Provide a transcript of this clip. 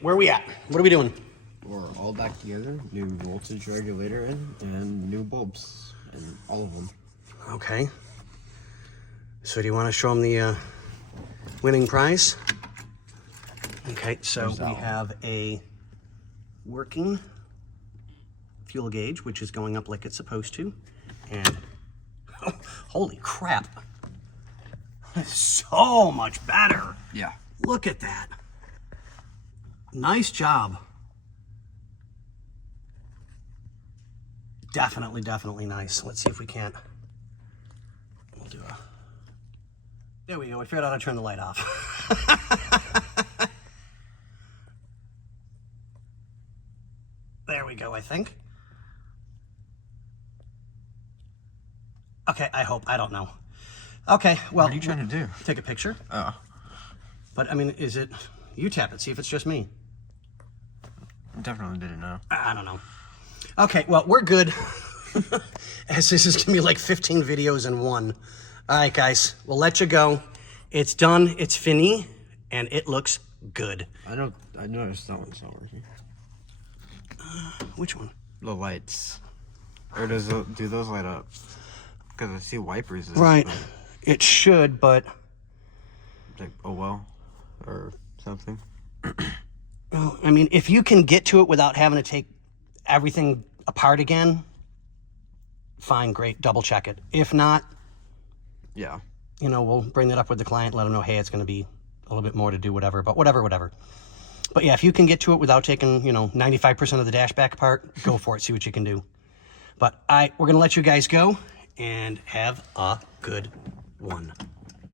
where are we at? What are we doing? We're all back together. New voltage regulator in, and new bulbs, and all of them. Okay. So do you want to show them the winning prize? Okay, so we have a working fuel gauge, which is going up like it's supposed to. And oh, holy crap. So much better. Yeah. Look at that. Nice job. Definitely, definitely nice. Let's see if we can't. We'll do a. There we go. We figured out how to turn the light off. There we go, I think. Okay, I hope. I don't know. Okay, well. What are you trying to do? Take a picture. Oh. But, I mean, is it... You tap it, see if it's just me. Definitely didn't know. I don't know. Okay, well, we're good. As this is going to be like 15 videos in one. All right, guys, we'll let you go. It's done, it's fini, and it looks good. I noticed that one's not working. Which one? The lights. Or do those light up? Because I see wipers. Right. It should, but... Like, oh well. Or something. Well, I mean, if you can get to it without having to take everything apart again, fine, great, double check it. If not, Yeah. you know, we'll bring that up with the client, let them know, hey, it's going to be a little bit more to do, whatever, but whatever. But yeah, if you can get to it without taking, 95% of the dash back apart, go for it, see what you can do. But we're going to let you guys go and have a good one.